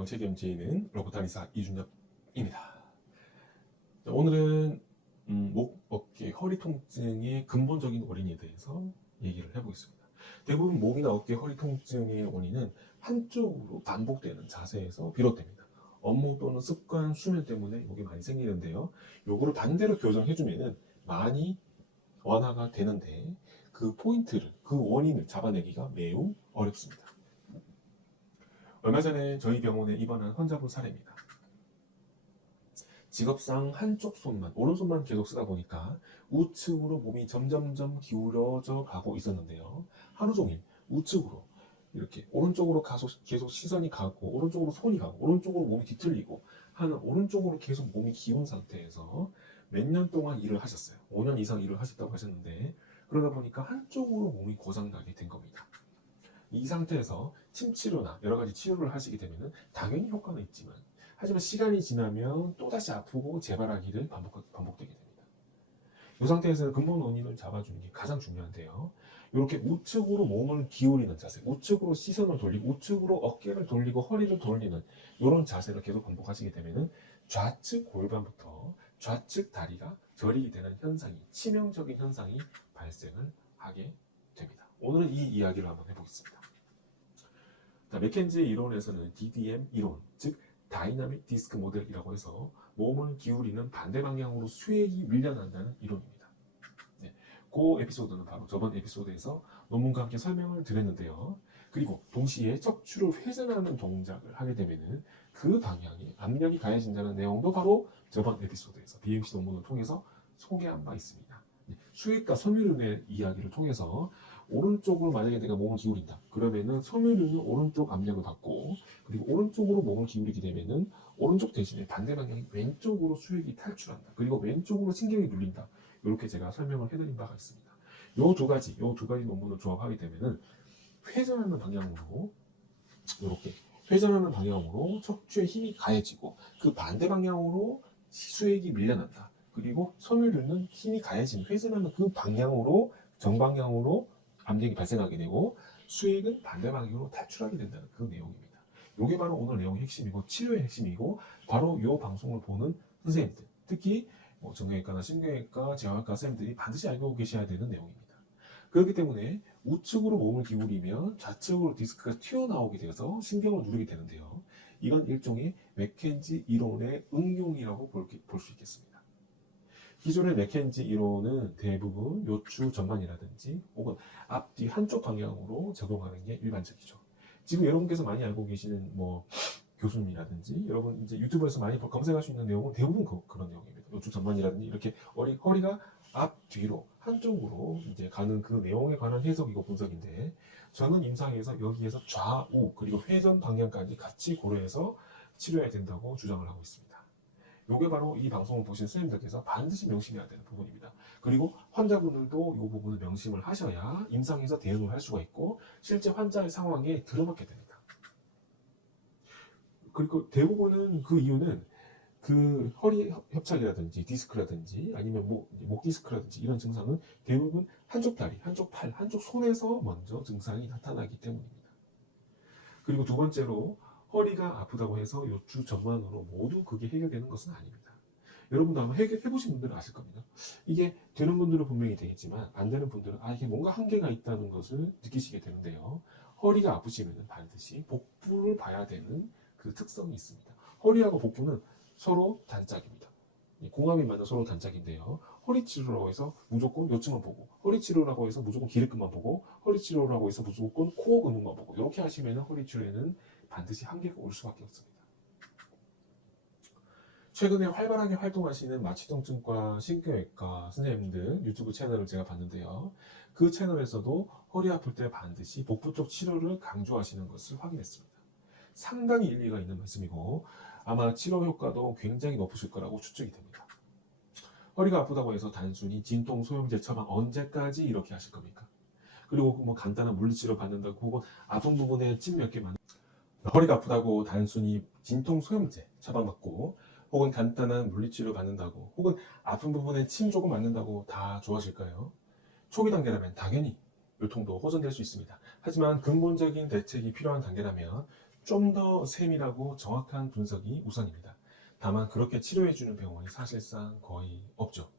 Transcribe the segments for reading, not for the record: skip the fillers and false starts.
건강을 책임지는 로보타리사 이준엽입니다. 오늘은 목, 어깨, 허리 통증의 근본적인 원인에 대해서 얘기를 해보겠습니다. 대부분 목이나 어깨, 허리 통증의 원인은 한쪽으로 반복되는 자세에서 비롯됩니다. 업무 또는 습관, 수면 때문에 목이 많이 생기는데요. 요거를 반대로 교정해주면 많이 완화가 되는데 그 포인트를, 그 원인을 잡아내기가 매우 어렵습니다. 얼마 전에 저희 병원에 입원한 환자분 사례입니다. 직업상 한쪽 손만, 오른손만 계속 쓰다 보니까 우측으로 몸이 점점점 기울어져 가고 있었는데요. 하루 종일 우측으로 이렇게 오른쪽으로 계속 시선이 가고, 오른쪽으로 손이 가고, 오른쪽으로 몸이 뒤틀리고 하는, 오른쪽으로 계속 몸이 기운 상태에서 몇 년 동안 일을 하셨어요. 5년 이상 일을 하셨다고 하셨는데, 그러다 보니까 한쪽으로 몸이 고장나게 된 겁니다. 이 상태에서 침 치료나 여러 가지 치료를 하시게 되면 당연히 효과는 있지만, 하지만 시간이 지나면 또다시 아프고 재발하기를 반복되게 됩니다. 이 상태에서는 근본 원인을 잡아주는 게 가장 중요한데요. 이렇게 우측으로 몸을 기울이는 자세, 우측으로 시선을 돌리고, 우측으로 어깨를 돌리고, 허리를 돌리는 이런 자세를 계속 반복하시게 되면 좌측 골반부터 좌측 다리가 저리게 되는 현상이, 치명적인 현상이 발생을 하게 됩니다. 오늘은 이 이야기를 한번 해보겠습니다. 자, 맥켄지의 이론에서는 DDM 이론, 즉 다이나믹 디스크 모델이라고 해서 몸을 기울이는 반대 방향으로 수액이 밀려난다는 이론입니다. 네, 그 에피소드는 바로 저번 에피소드에서 논문과 함께 설명을 드렸는데요. 그리고 동시에 척추를 회전하는 동작을 하게 되면 그 방향에 압력이 가해진다는 내용도 바로 저번 에피소드에서 BMC 논문을 통해서 소개한 바 있습니다. 네, 수액과 섬유륜의 이야기를 통해서 오른쪽으로 만약에 내가 몸을 기울인다. 그러면은 섬유륜은 오른쪽 압력을 받고, 그리고 오른쪽으로 몸을 기울이게 되면은 오른쪽 대신에 반대 방향이 왼쪽으로 수액이 탈출한다. 그리고 왼쪽으로 신경이 눌린다. 이렇게 제가 설명을 해드린 바가 있습니다. 요 두 가지 논문을 조합하게 되면은 회전하는 방향으로, 이렇게 회전하는 방향으로 척추에 힘이 가해지고, 그 반대 방향으로 수액이 밀려난다. 그리고 섬유륜은 힘이 가해진 회전하는 그 방향으로, 정방향으로 압력이 발생하게 되고, 수액은 반대 방향으로 탈출하게 된다는 그 내용입니다. 이게 바로 오늘 내용의 핵심이고, 치료의 핵심이고, 바로 이 방송을 보는 선생님들, 특히 정형외과나 신경외과, 재활과 선생님들이 반드시 알고 계셔야 되는 내용입니다. 그렇기 때문에 우측으로 몸을 기울이면 좌측으로 디스크가 튀어나오게 되어서 신경을 누르게 되는데요. 이건 일종의 맥켄지 이론의 응용이라고 볼 수 있겠습니다. 기존의 맥켄지 이론은 대부분 요추 전반이라든지 혹은 앞뒤 한쪽 방향으로 적용하는 게 일반적이죠. 지금 여러분께서 많이 알고 계시는 교수님이라든지 여러분 이제 유튜브에서 많이 검색할 수 있는 내용은 대부분 그런 내용입니다. 요추 전반이라든지 이렇게 허리가 앞뒤로 한쪽으로 이제 가는 그 내용에 관한 해석이고 분석인데, 저는 임상에서 여기에서 좌우 그리고 회전 방향까지 같이 고려해서 치료해야 된다고 주장을 하고 있습니다. 이게 바로 이 방송을 보신 선생님들께서 반드시 명심해야 되는 부분입니다. 그리고 환자분들도 이 부분을 명심을 하셔야 임상에서 대응을 할 수가 있고 실제 환자의 상황에 들어맞게 됩니다. 그리고 대부분은 그 이유는 그 허리 협착이라든지 디스크라든지 아니면 목 디스크라든지 이런 증상은 대부분 한쪽 다리, 한쪽 팔, 한쪽 손에서 먼저 증상이 나타나기 때문입니다. 그리고 두 번째로 허리가 아프다고 해서 요추 전반으로 모두 그게 해결되는 것은 아닙니다. 여러분도 아마 해보신 분들은 아실 겁니다. 이게 되는 분들은 분명히 되겠지만 안 되는 분들은 이게 뭔가 한계가 있다는 것을 느끼시게 되는데요. 허리가 아프시면 반드시 복부를 봐야 되는 그 특성이 있습니다. 허리하고 복부는 서로 단짝입니다. 궁합이 맞는 서로 단짝인데요. 허리 치료라고 해서 무조건 요층만 보고, 허리 치료라고 해서 무조건 기립근만 보고, 허리 치료라고 해서 무조건 코어 근육만 보고, 이렇게 하시면 허리 치료에는 반드시 한계가 올 수밖에 없습니다. 최근에 활발하게 활동하시는 마취통증과 신경외과 선생님들 유튜브 채널을 제가 봤는데요. 그 채널에서도 허리 아플 때 반드시 복부 쪽 치료를 강조하시는 것을 확인했습니다. 상당히 일리가 있는 말씀이고 아마 치료 효과도 굉장히 높으실 거라고 추측이 됩니다. 허리가 아프다고 해서 단순히 진통 소염제 처방 언제까지 이렇게 하실 겁니까? 그리고 간단한 물리치료 받는다고 혹은 아픈 부분에 침 몇 개 맞는, 허리가 아프다고 단순히 진통 소염제 처방받고 혹은 간단한 물리치료 받는다고 혹은 아픈 부분에 침 조금 맞는다고 다 좋아질까요? 초기 단계라면 당연히 요통도 호전될 수 있습니다. 하지만 근본적인 대책이 필요한 단계라면 좀 더 세밀하고 정확한 분석이 우선입니다. 다만 그렇게 치료해주는 병원이 사실상 거의 없죠.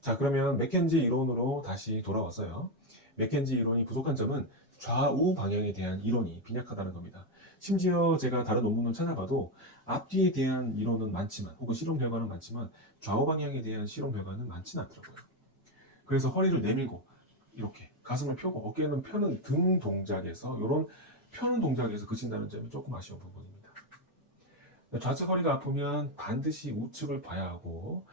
자, 그러면 맥켄지 이론으로 다시 돌아왔어요. 맥켄지 이론이 부족한 점은 좌우 방향에 대한 이론이 빈약하다는 겁니다. 심지어 제가 다른 논문을 찾아봐도 앞뒤에 대한 이론은 많지만, 혹은 실험 결과는 많지만 좌우 방향에 대한 실험 결과는 많지는 않더라고요. 그래서 허리를 내밀고 이렇게 가슴을 펴고 어깨는 펴는 등 동작에서, 이런 펴는 동작에서 그친다는 점이 조금 아쉬운 부분입니다. 좌측 허리가 아프면 반드시 우측을 봐야 하고,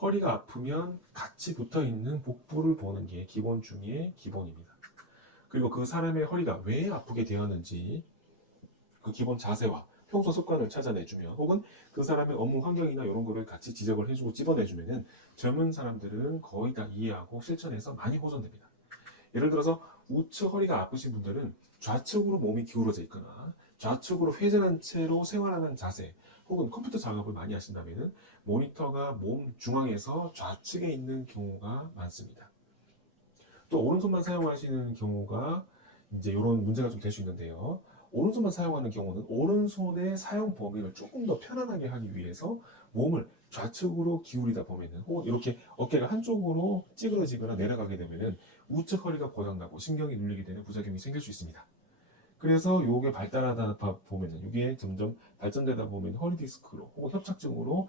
허리가 아프면 같이 붙어 있는 복부를 보는 게 기본 중에 기본입니다. 그리고 그 사람의 허리가 왜 아프게 되었는지 그 기본 자세와 평소 습관을 찾아내주면, 혹은 그 사람의 업무 환경이나 이런 거를 같이 지적을 해주고 찝어내주면은 젊은 사람들은 거의 다 이해하고 실천해서 많이 호전됩니다. 예를 들어서 우측 허리가 아프신 분들은 좌측으로 몸이 기울어져 있거나 좌측으로 회전한 채로 생활하는 자세, 혹은 컴퓨터 작업을 많이 하신다면 모니터가 몸 중앙에서 좌측에 있는 경우가 많습니다. 또 오른손만 사용하시는 경우가 이제 이런 문제가 좀 될 수 있는데요. 오른손만 사용하는 경우는 오른손의 사용 범위를 조금 더 편안하게 하기 위해서 몸을 좌측으로 기울이다 보면은, 혹은 이렇게 어깨가 한쪽으로 찌그러지거나 내려가게 되면은 우측 허리가 고장나고 신경이 눌리게 되는 부작용이 생길 수 있습니다. 그래서 요게 발달하다 보면은, 이게 점점 발전되다 보면 허리 디스크로 혹은 협착증으로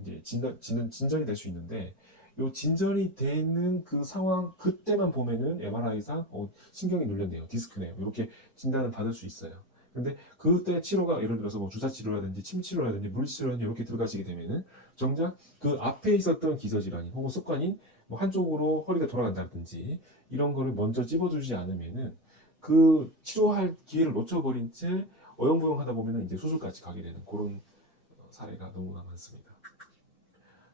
이제 진전이 될 수 있는데, 요 진전이 되는 그 상황 그때만 보면은 MRI상 신경이 눌렸네요, 디스크네요, 이렇게 진단을 받을 수 있어요. 근데 그때 치료가 예를 들어서 뭐 주사 치료라든지 침 치료라든지 물 치료라든지 이렇게 들어가시게 되면은 정작 그 앞에 있었던 기저질환이 혹은 습관인 뭐 한쪽으로 허리가 돌아간다든지 이런 거를 먼저 찝어주지 않으면은 그 치료할 기회를 놓쳐버린 채 어영부영하다 보면은 이제 수술까지 가게 되는 그런 사례가 너무나 많습니다.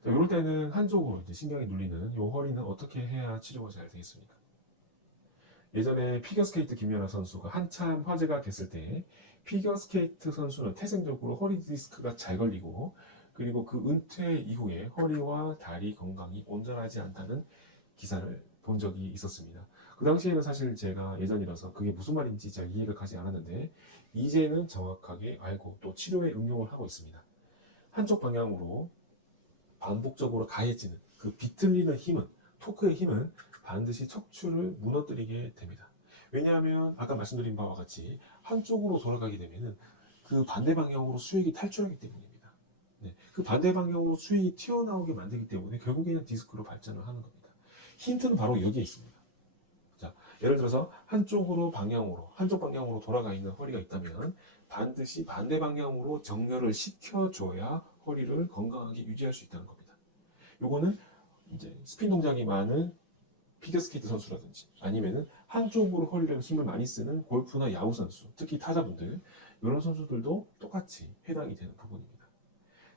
자, 이럴 때는 한쪽으로 이제 신경이 눌리는 이 허리는 어떻게 해야 치료가 잘 되겠습니까? 예전에 피겨스케이트 김연아 선수가 한참 화제가 됐을 때, 피겨스케이트 선수는 태생적으로 허리 디스크가 잘 걸리고, 그리고 그 은퇴 이후에 허리와 다리 건강이 온전하지 않다는 기사를 본 적이 있었습니다. 그 당시에는 사실 제가 예전이라서 그게 무슨 말인지 잘 이해가 가지 않았는데, 이제는 정확하게 알고 또 치료에 응용을 하고 있습니다. 한쪽 방향으로 반복적으로 가해지는 그 비틀리는 힘은, 토크의 힘은 반드시 척추를 무너뜨리게 됩니다. 왜냐하면 아까 말씀드린 바와 같이 한쪽으로 돌아가게 되면 그 반대 방향으로 수액이 탈출하기 때문입니다. 네, 그 반대 방향으로 수액이 튀어나오게 만들기 때문에 결국에는 디스크로 발전을 하는 겁니다. 힌트는 바로 여기에 있습니다. 자, 예를 들어서 한쪽 방향으로 돌아가 있는 허리가 있다면 반드시 반대 방향으로 정렬을 시켜줘야 허리를 건강하게 유지할 수 있다는 겁니다. 요거는 이제 스핀 동작이 많은 피겨스케이트 선수라든지, 아니면은 한쪽으로 허리를 힘을 많이 쓰는 골프나 야구 선수, 특히 타자분들, 이런 선수들도 똑같이 해당이 되는 부분입니다.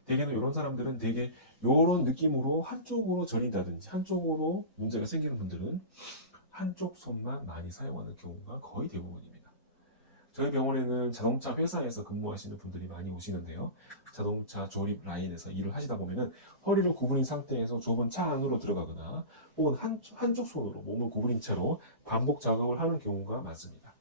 대개는 이런 사람들은 대개 이런 느낌으로 한쪽으로 저린다든지 한쪽으로 문제가 생기는 분들은 한쪽 손만 많이 사용하는 경우가 거의 대부분입니다. 저희 병원에는 자동차 회사에서 근무하시는 분들이 많이 오시는데요. 자동차 조립 라인에서 일을 하시다 보면은 허리를 구부린 상태에서 좁은 차 안으로 들어가거나, 혹은 한쪽 손으로 몸을 구부린 채로 반복 작업을 하는 경우가 많습니다.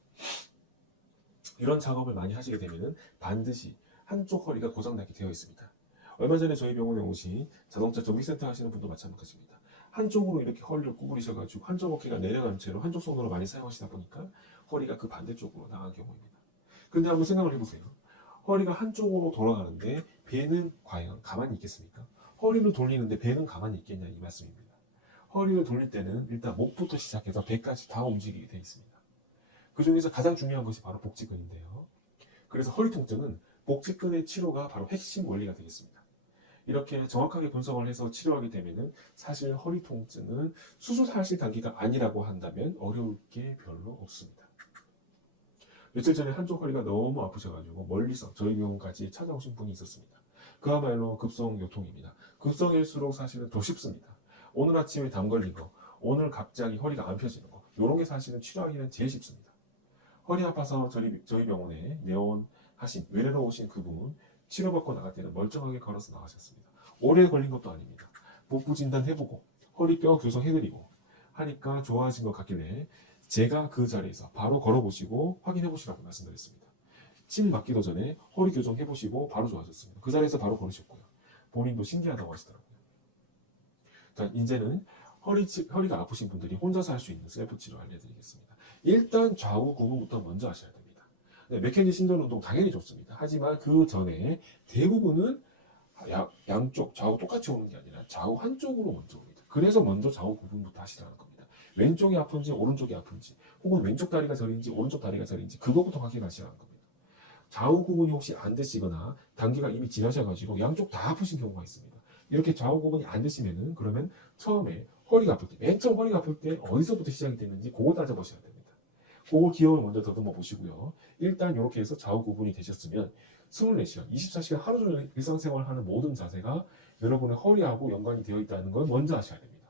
이런 작업을 많이 하시게 되면은 반드시 한쪽 허리가 고장나게 되어 있습니다. 얼마 전에 저희 병원에 오신 자동차 정비센터 하시는 분도 마찬가지입니다. 한쪽으로 이렇게 허리를 구부리셔가지고 한쪽 어깨가 내려간 채로 한쪽 손으로 많이 사용하시다 보니까 허리가 그 반대쪽으로 나간 경우입니다. 근데 한번 생각을 해보세요. 허리가 한쪽으로 돌아가는데 배는 과연 가만히 있겠습니까? 허리를 돌리는데 배는 가만히 있겠냐, 이 말씀입니다. 허리를 돌릴 때는 일단 목부터 시작해서 배까지 다 움직이게 되어 있습니다. 그 중에서 가장 중요한 것이 바로 복직근인데요. 그래서 허리 통증은 복직근의 치료가 바로 핵심 원리가 되겠습니다. 이렇게 정확하게 분석을 해서 치료하게 되면은 사실 허리 통증은 수술하실 단계가 아니라고 한다면 어려울 게 별로 없습니다. 며칠 전에 한쪽 허리가 너무 아프셔가지고 멀리서 저희 병원까지 찾아오신 분이 있었습니다. 그야말로 급성요통입니다. 급성일수록 사실은 더 쉽습니다. 오늘 아침에 담 걸린 거, 오늘 갑자기 허리가 안 펴지는 거, 이런 게 사실은 치료하기는 제일 쉽습니다. 허리 아파서 저희 병원에 내원하신, 외래로 오신 그분, 치료받고 나갈 때는 멀쩡하게 걸어서 나가셨습니다. 오래 걸린 것도 아닙니다. 복부 진단 해보고 허리뼈 교정해드리고 하니까 좋아하신 것 같길래 제가 그 자리에서 바로 걸어보시고 확인해보시라고 말씀드렸습니다. 침 맞기도 전에 허리 교정해 보시고 바로 좋아졌습니다. 그 자리에서 바로 걸으셨고요. 본인도 신기하다고 하시더라고요. 자, 이제는 허리가 아프신 분들이 혼자서 할 수 있는 셀프 치료 알려드리겠습니다. 일단 좌우 구부부터 먼저 하셔야 됩니다. 네, 맥켄지 신전 운동 당연히 좋습니다. 하지만 그 전에 대부분은 양쪽 좌우 똑같이 오는 게 아니라 좌우 한쪽으로 먼저 옵니다. 그래서 먼저 좌우 구분부터 하시라는 겁니다. 왼쪽이 아픈지 오른쪽이 아픈지 혹은 왼쪽 다리가 저린지 오른쪽 다리가 저린지 그것부터 확인하시라는 겁니다. 좌우 구분이 혹시 안 되시거나 단계가 이미 지나셔가지고 양쪽 다 아프신 경우가 있습니다. 이렇게 좌우 구분이 안 되시면은 그러면 처음에 허리가 아플 때, 맨 처음 허리가 아플 때 어디서부터 시작이 됐는지 그거 따져보셔야 됩니다. 그거 기억을 먼저 더듬어 보시고요. 일단 이렇게 해서 좌우 구분이 되셨으면 24시간, 24시간 하루 종일 일상생활하는 모든 자세가 여러분의 허리하고 연관이 되어 있다는 걸 먼저 아셔야 됩니다.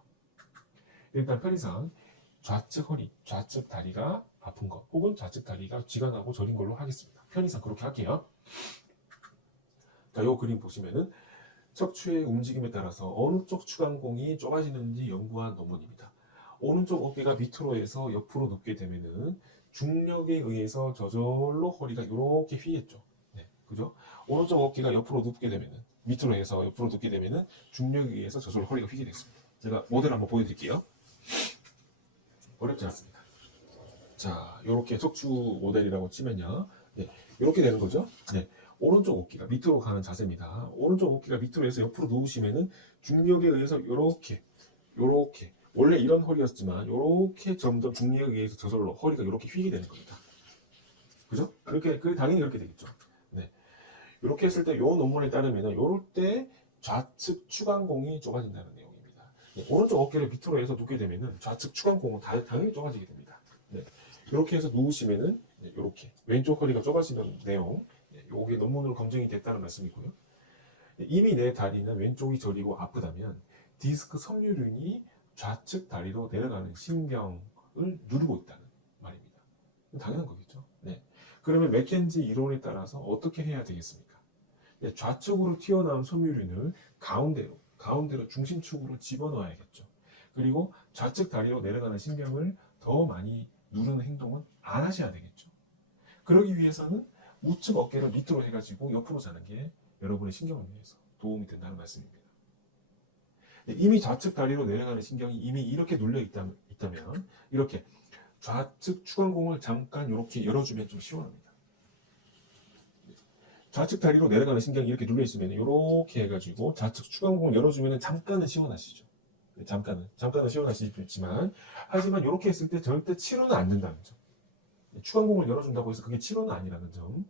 일단 편의상 좌측 허리, 좌측 다리가 아픈 것 혹은 좌측 다리가 쥐가 나고 저린 걸로 하겠습니다. 편의상 그렇게 할게요. 자, 이 그림 보시면은 척추의 움직임에 따라서 어느 쪽 추간공이 좁아지는지 연구한 논문입니다. 오른쪽 어깨가 밑으로 해서 옆으로 눕게 되면은 중력에 의해서 저절로 허리가 이렇게 휘겠죠. 네, 그죠? 오른쪽 어깨가 옆으로 눕게 되면은 밑으로 해서 옆으로 눕게 되면은 중력에 의해서 저절로 허리가 휘게 됐습니다. 제가 모델 한번 보여드릴게요. 어렵지 않습니다. 자, 이렇게 척추 모델이라고 치면요. 네, 이렇게 되는 거죠. 네, 오른쪽 어깨가 밑으로 가는 자세입니다. 오른쪽 어깨가 밑으로 해서 옆으로 누우시면은 중력에 의해서 이렇게 원래 이런 허리였지만 이렇게 점점 중력에 의해서 저절로 허리가 이렇게 휘게 되는 겁니다. 그죠? 그렇게 당연히 이렇게 되겠죠. 네, 이렇게 했을 때 이 논문에 따르면은 이럴 때 좌측 추간공이 좁아진다는 내용입니다. 네, 오른쪽 어깨를 밑으로 해서 눕게 되면은 좌측 추간공은 당연히 좁아지게 됩니다. 네, 이렇게 해서 누우시면은 이렇게 왼쪽 허리가 좁아지는 내용, 이게 논문으로 검증이 됐다는 말씀이고요. 이미 내 다리는 왼쪽이 저리고 아프다면 디스크 섬유륜이 좌측 다리로 내려가는 신경을 누르고 있다는 말입니다. 당연한 거겠죠. 네. 그러면 맥켄지 이론에 따라서 어떻게 해야 되겠습니까? 네, 좌측으로 튀어나온 섬유륜을 가운데로 중심축으로 집어넣어야겠죠. 그리고 좌측 다리로 내려가는 신경을 더 많이 누르는 행동은 안 하셔야 되겠죠. 그러기 위해서는 우측 어깨를 밑으로 해가지고 옆으로 자는 게 여러분의 신경을 위해서 도움이 된다는 말씀입니다. 이미 좌측 다리로 내려가는 신경이 이미 이렇게 눌려 있다면 이렇게 좌측 추간공을 잠깐 이렇게 열어주면 좀 시원합니다. 좌측 다리로 내려가는 신경이 이렇게 눌려 있으면 이렇게 해가지고 좌측 추간공을 열어주면 잠깐은 시원하시죠. 잠깐은 시원하시지만 하지만 이렇게 했을 때 절대 치료는 안 된다는 점. 추간공을 열어준다고 해서 그게 치료는 아니라는 점.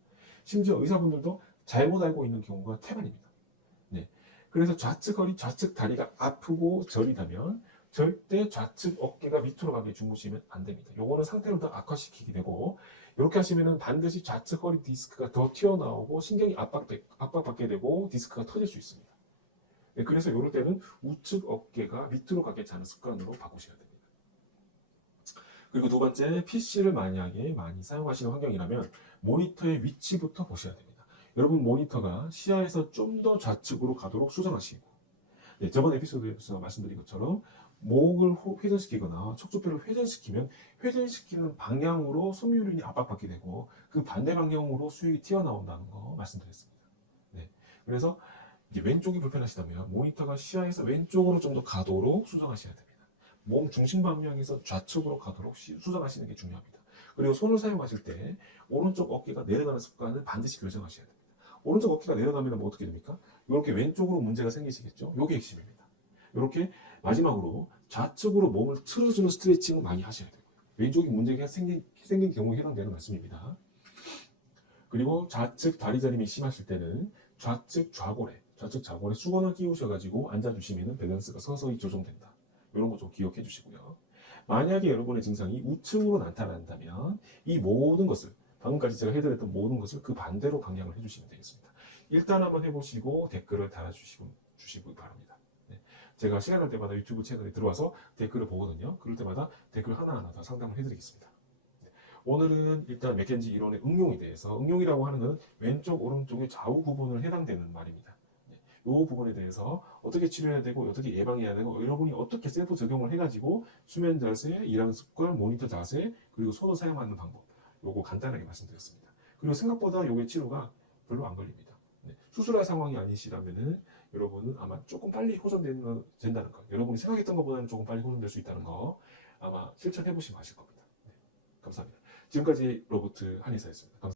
심지어 의사분들도 잘못 알고 있는 경우가 태반입니다. 네. 그래서 좌측 허리, 좌측 다리가 아프고 저리다면 절대 좌측 어깨가 밑으로 가게 주무시면 안 됩니다. 요거는 상태를 더 악화시키게 되고 이렇게 하시면 반드시 좌측 허리 디스크가 더 튀어나오고 신경이 압박받게 되고 디스크가 터질 수 있습니다. 네, 그래서 이럴 때는 우측 어깨가 밑으로 가게 자는 습관으로 바꾸셔야 됩니다. 그리고 두 번째, PC를 많이 사용하시는 환경이라면 모니터의 위치부터 보셔야 됩니다. 여러분 모니터가 시야에서 좀 더 좌측으로 가도록 수정하시고, 네, 저번 에피소드에서 말씀드린 것처럼 목을 회전시키거나 척추뼈를 회전시키면 회전시키는 방향으로 섬유륜이 압박받게 되고 그 반대 방향으로 수액이 튀어나온다는 거 말씀드렸습니다. 네, 그래서 이제 왼쪽이 불편하시다면 모니터가 시야에서 왼쪽으로 좀 더 가도록 수정하셔야 됩니다. 몸 중심 방향에서 좌측으로 가도록 수정하시는 게 중요합니다. 그리고 손을 사용하실 때 오른쪽 어깨가 내려가는 습관을 반드시 교정하셔야 됩니다. 오른쪽 어깨가 내려가면 뭐 어떻게 됩니까? 이렇게 왼쪽으로 문제가 생기시겠죠? 이게 핵심입니다. 이렇게 마지막으로 좌측으로 몸을 틀어주는 스트레칭을 많이 하셔야 되고요. 왼쪽이 문제가 생긴 경우에 해당되는 말씀입니다. 그리고 좌측 다리 저림이 심하실 때는 좌측 좌골에 수건을 끼우셔가지고 앉아주시면 밸런스가 서서히 조정된다. 이런 거 좀 기억해 주시고요. 만약에 여러분의 증상이 우측으로 나타난다면 이 모든 것을 방금까지 제가 해드렸던 모든 것을 그 반대로 방향을 해주시면 되겠습니다. 일단 한번 해보시고 댓글을 달아주시기 바랍니다. 네. 제가 시간 날 때마다 유튜브 채널에 들어와서 댓글을 보거든요. 그럴 때마다 댓글 하나하나 다 상담을 해드리겠습니다. 네. 오늘은 일단 맥켄지 이론의 응용에 대해서, 응용이라고 하는 것은 왼쪽 오른쪽의 좌우 구분을 해당되는 말입니다. 이 부분에 대해서 어떻게 치료해야 되고 어떻게 예방해야 되고 여러분이 어떻게 셀프 적용을 해가지고 수면 자세, 일하는 습관, 모니터 자세 그리고 손을 사용하는 방법 요거 간단하게 말씀드렸습니다. 그리고 생각보다 요게 치료가 별로 안 걸립니다. 네, 수술할 상황이 아니시라면은 여러분은 아마 조금 빨리 호전된다는 거, 여러분이 생각했던 것보다는 조금 빨리 호전될 수 있다는 거 아마 실천해 보시면 아실 겁니다. 네, 감사합니다. 지금까지 로보트 한의사였습니다. 감사합니다.